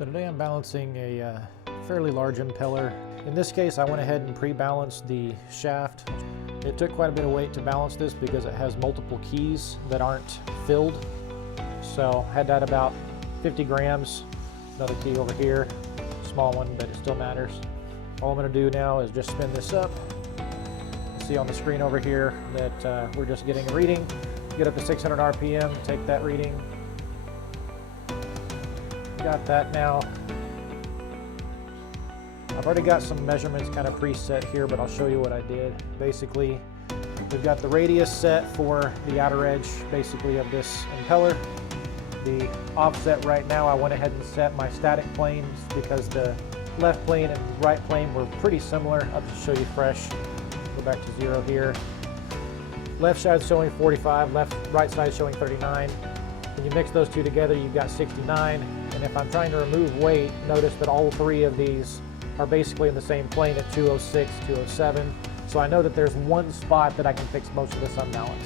So today I'm balancing a fairly large impeller. In this case, I went ahead and pre-balanced the shaft. It took quite a bit of weight to balance this because it has multiple keys that aren't filled. So I had that about 50 grams. Another key over here, small one, but it still matters. All I'm going to do now is just spin this up. You see on the screen over here that we're just getting a reading. Get up to 600 RPM, take that reading. Got that now. I've already got some measurements kind of preset here, but I'll show you what I did. Basically, we've got the radius set for the outer edge, basically, of this impeller. The offset right now, I went ahead and set my static planes because the left plane and right plane were pretty similar. I'll just show you fresh. Go back to 0 here. Left side showing 45, right side showing 39. When you mix those two together, you've got 69. And if I'm trying to remove weight, notice that all three of these are basically in the same plane at 206, 207. So I know that there's one spot that I can fix most of this unbalance.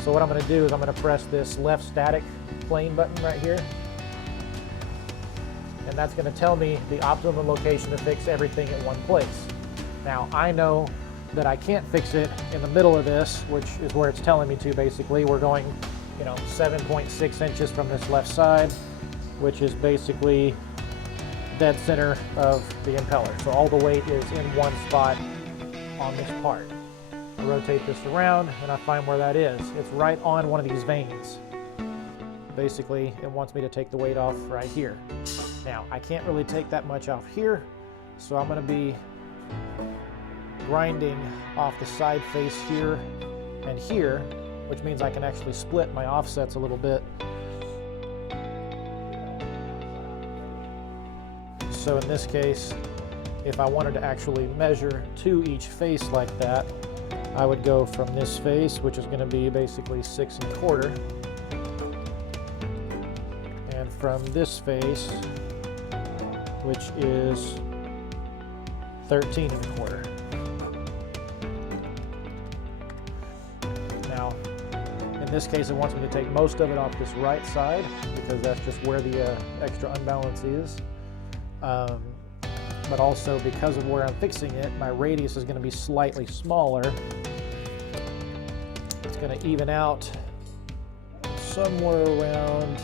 So what I'm going to do is I'm going to press this left static plane button right here. And that's going to tell me the optimum location to fix everything in one place. Now I know that I can't fix it in the middle of this, which is where it's telling me to basically. We're going, 7.6 inches from this left side, which is basically dead center of the impeller. So all the weight is in one spot on this part. I rotate this around and I find where that is. It's right on one of these vanes. Basically, it wants me to take the weight off right here. Now, I can't really take that much off here, so I'm going to be grinding off the side face here and here, which means I can actually split my offsets a little bit. So in this case, if I wanted to actually measure to each face like that, I would go from this face, which is going to be basically 6 1/4, and from this face, which is 13 1/4. Now, in this case, it wants me to take most of it off this right side because that's just where the extra unbalance is. But also because of where I'm fixing it, my radius is going to be slightly smaller. It's going to even out somewhere around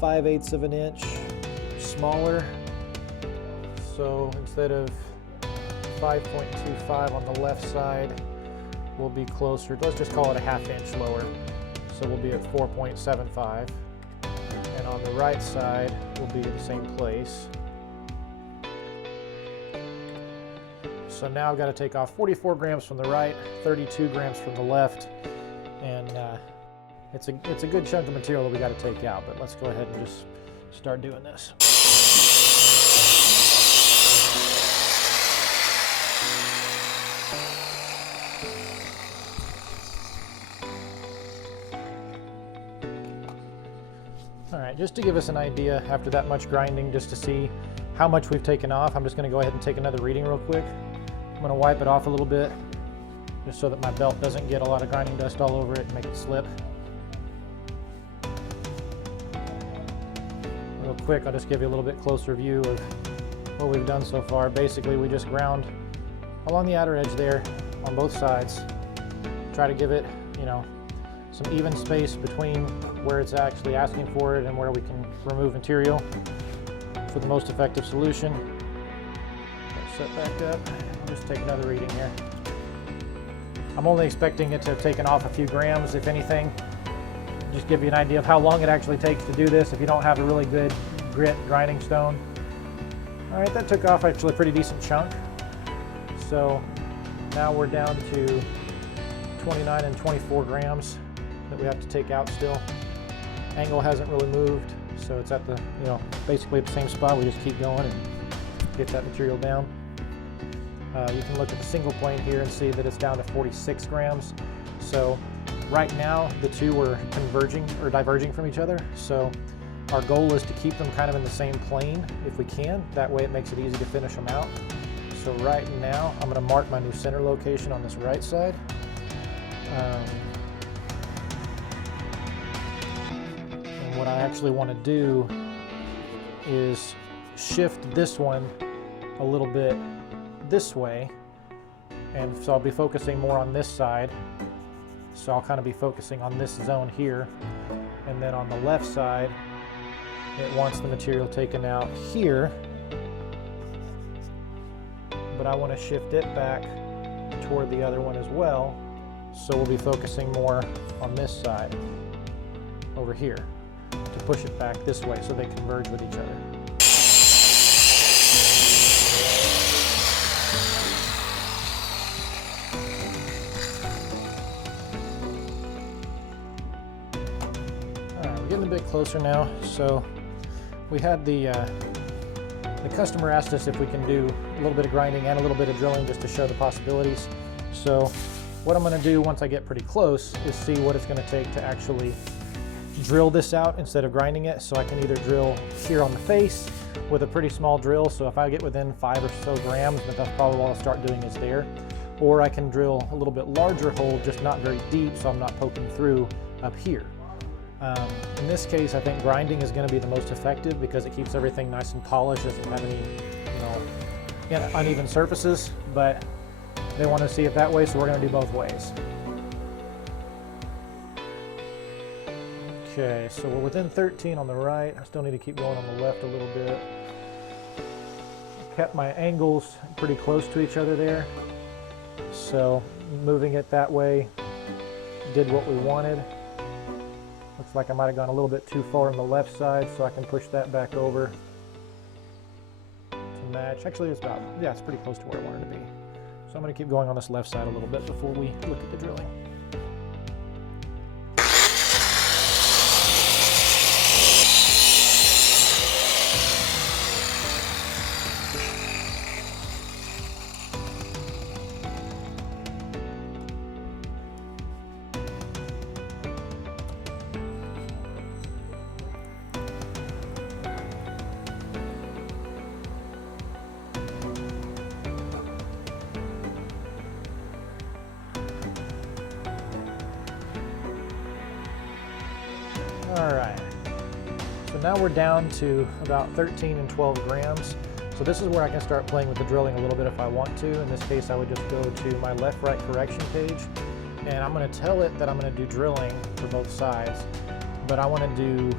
5/8 of an inch smaller. So instead of 5.25 on the left side, we'll be closer. Let's just call it a 1/2 inch lower. So we'll be at 4.75. And on the right side, we'll be in the same place. So now I've got to take off 44 grams from the right, 32 grams from the left, and it's a good chunk of material that we got to take out, but let's go ahead and just start doing this. All right, just to give us an idea after that much grinding, just to see how much we've taken off, I'm just going to go ahead and take another reading real quick. I'm going to wipe it off a little bit, just so that my belt doesn't get a lot of grinding dust all over it and make it slip. Real quick, I'll just give you a little bit closer view of what we've done so far. Basically, we just ground along the outer edge there on both sides. Try to give it, some even space between where it's actually asking for it and where we can remove material for the most effective solution. Set back up, just take another reading here. I'm only expecting it to have taken off a few grams, if anything. Just give you an idea of how long it actually takes to do this if you don't have a really good grit grinding stone. All right, that took off actually a pretty decent chunk. So now we're down to 29 and 24 grams that we have to take out still. Angle hasn't really moved, so it's at the, basically at the same spot. We just keep going and get that material down. You can look at the single plane here and see that it's down to 46 grams. So right now the two are converging or diverging from each other. So our goal is to keep them kind of in the same plane if we can. That way it makes it easy to finish them out. So right now I'm going to mark my new center location on this right side. And what I actually want to do is shift this one a little bit this way, and so I'll be focusing more on this side. So I'll kind of be focusing on this zone here, and then on the left side it wants the material taken out here, but I want to shift it back toward the other one as well, so we'll be focusing more on this side over here to push it back this way so they converge with each other. Alright, we're getting a bit closer now. So we had the customer asked us if we can do a little bit of grinding and a little bit of drilling just to show the possibilities. So what I'm going to do once I get pretty close is see what it's going to take to actually drill this out instead of grinding it. So I can either drill here on the face with a pretty small drill, so if I get within 5 or so grams, then that's probably what I'll start doing is there. Or I can drill a little bit larger hole, just not very deep, so I'm not poking through up here. In this case, I think grinding is going to be the most effective because it keeps everything nice and polished, doesn't have any, uneven surfaces, but they want to see it that way, so we're going to do both ways. Okay, so we're within 13 on the right. I still need to keep going on the left a little bit. Kept my angles pretty close to each other there, so moving it that way did what we wanted. Looks like I might have gone a little bit too far on the left side, so I can push that back over to match. Actually, it's about, yeah, it's pretty close to where I wanted to be. So I'm going to keep going on this left side a little bit before we look at the drilling. All right, so now we're down to about 13 and 12 grams. So this is where I can start playing with the drilling a little bit if I want to. In this case, I would just go to my left-right correction page, and I'm going to tell it that I'm going to do drilling for both sides, but I want to do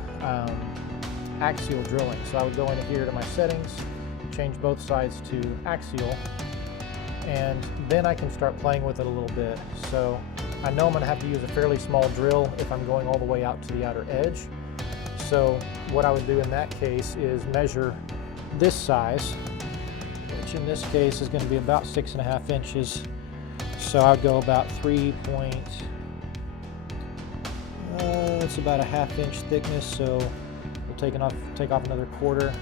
axial drilling. So I would go in here to my settings, change both sides to axial, and then I can start playing with it a little bit. So I know I'm going to have to use a fairly small drill if I'm going all the way out to the outer edge. So what I would do in that case is measure this size, which in this case is going to be about 6.5 inches. So I'll go about it's about a 1/2 inch thickness, so we'll take off another 1/4.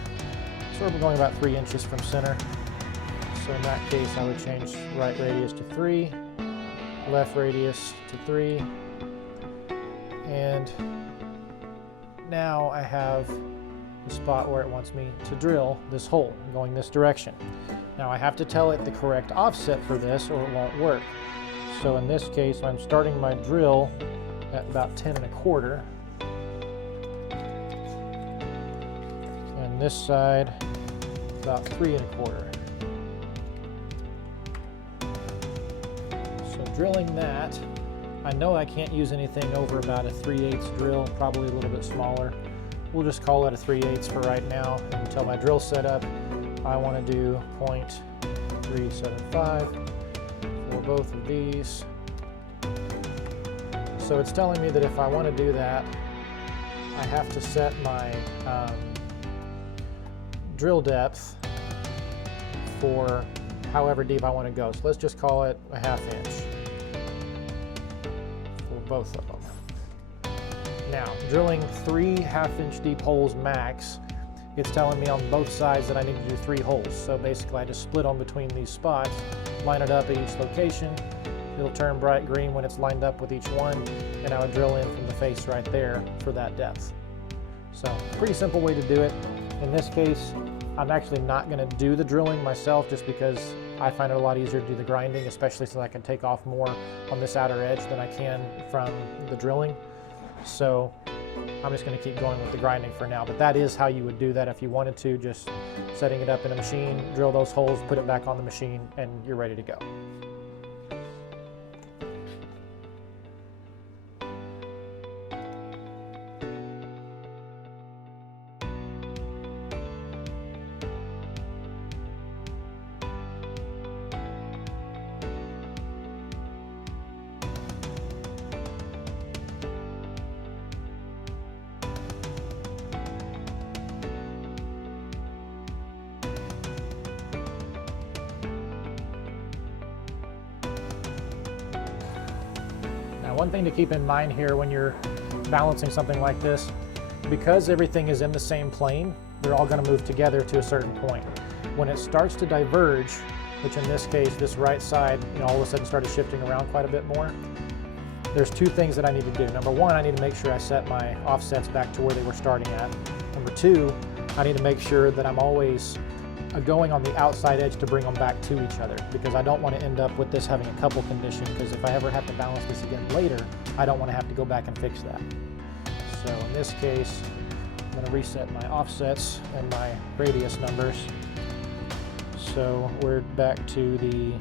So we're going about 3 inches from center. So in that case, I would change right radius to 3. Left radius to 3, and now I have the spot where it wants me to drill this hole going this direction. Now I have to tell it the correct offset for this or it won't work. So in this case, I'm starting my drill at about 10 1/4, and this side about 3 1/4. Drilling that, I know I can't use anything over about a 3/8 drill, probably a little bit smaller. We'll just call it a 3/8 for right now. And until my drill setup, I want to do 0.375 for both of these. So it's telling me that if I want to do that, I have to set my drill depth for however deep I want to go. So let's just call it a 1/2 inch. Both of them. Now, drilling 3 1/2 inch deep holes max, it's telling me on both sides that I need to do 3 holes. So basically I just split them between these spots, line it up at each location. It'll turn bright green when it's lined up with each one, and I would drill in from the face right there for that depth. So pretty simple way to do it. In this case, I'm actually not going to do the drilling myself just because I find it a lot easier to do the grinding, especially since I can take off more on this outer edge than I can from the drilling. So I'm just going to keep going with the grinding for now, but that is how you would do that if you wanted to, just setting it up in a machine, drill those holes, put it back on the machine, and you're ready to go. Now, one thing to keep in mind here when you're balancing something like this, because everything is in the same plane, they're all going to move together to a certain point. When it starts to diverge, which in this case, this right side, all of a sudden started shifting around quite a bit more, there's two things that I need to do. Number one, I need to make sure I set my offsets back to where they were starting at. Number two, I need to make sure that I'm always going on the outside edge to bring them back to each other, because I don't want to end up with this having a couple condition, because if I ever have to balance this again later, I don't want to have to go back and fix that. So in this case, I'm going to reset my offsets and my radius numbers. So we're back to the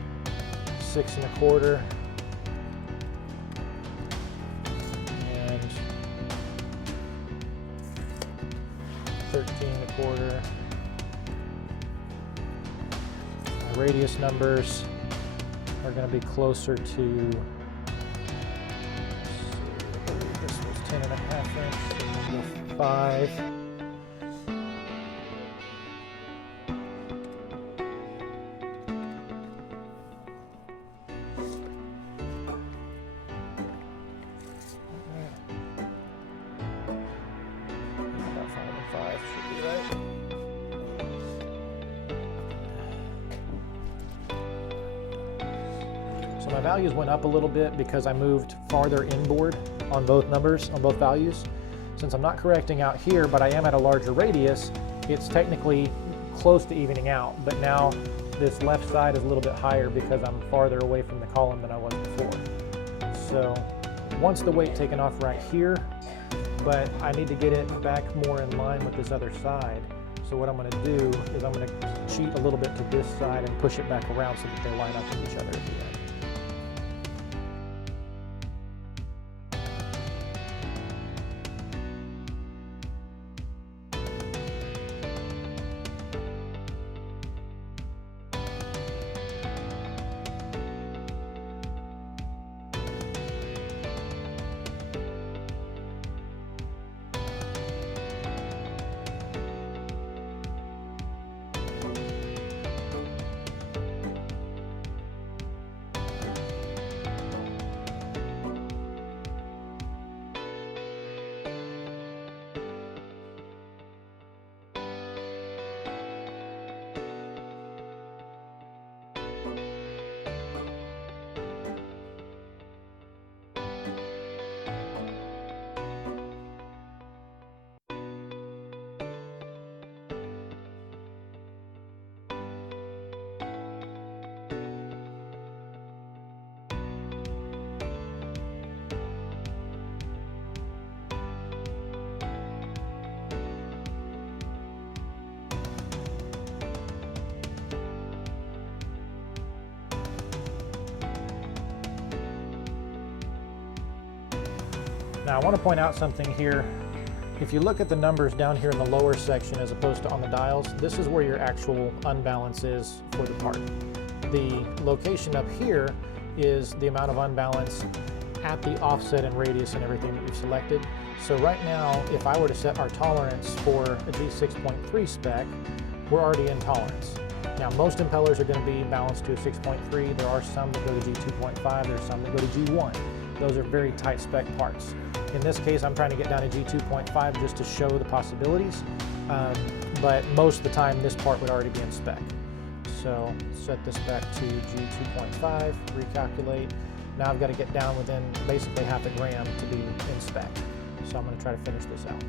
6 1/4 and 13 1/4. My radius numbers are going to be closer to, this was 10 1/2 inch, so we'll go 5. So my values went up a little bit because I moved farther inboard on both numbers, on both values. Since I'm not correcting out here, but I am at a larger radius, it's technically close to evening out. But now this left side is a little bit higher because I'm farther away from the column than I was before. So once the weight taken off right here, but I need to get it back more in line with this other side. So what I'm going to do is I'm going to cheat a little bit to this side and push it back around so that they line up with each other at the end. Now I want to point out something here. If you look at the numbers down here in the lower section as opposed to on the dials, this is where your actual unbalance is for the part. The location up here is the amount of unbalance at the offset and radius and everything that you've selected. So right now, if I were to set our tolerance for a G6.3 spec, we're already in tolerance. Now most impellers are going to be balanced to a 6.3. There are some that go to G2.5, there's some that go to G1. Those are very tight spec parts. In this case, I'm trying to get down to G2.5 just to show the possibilities, but most of the time this part would already be in spec. So set this back to G2.5, recalculate. Now I've got to get down within basically half a gram to be in spec. So I'm going to try to finish this out.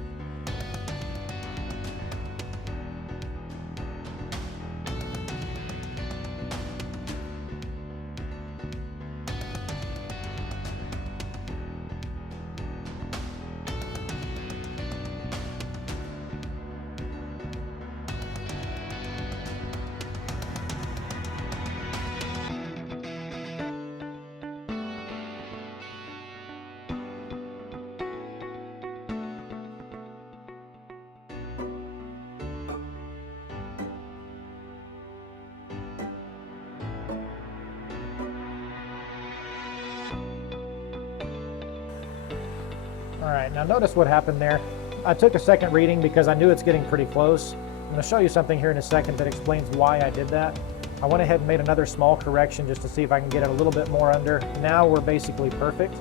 All right, now notice what happened there. I took a second reading because I knew it's getting pretty close. I'm going to show you something here in a second that explains why I did that. I went ahead and made another small correction just to see if I can get it a little bit more under. Now we're basically perfect.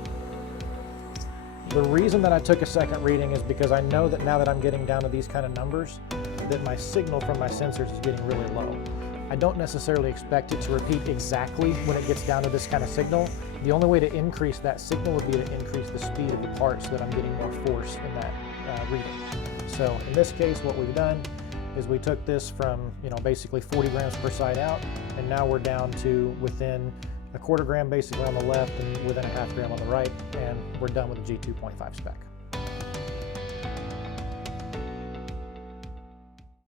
The reason that I took a second reading is because I know that now that I'm getting down to these kind of numbers, that my signal from my sensors is getting really low. I don't necessarily expect it to repeat exactly when it gets down to this kind of signal. The only way to increase that signal would be to increase the speed of the part so that I'm getting more force in that reading. So in this case, what we've done is we took this from, basically 40 grams per side out, and now we're down to within a 1/4 gram basically on the left and within a 1/2 gram on the right, and we're done with the G2.5 spec.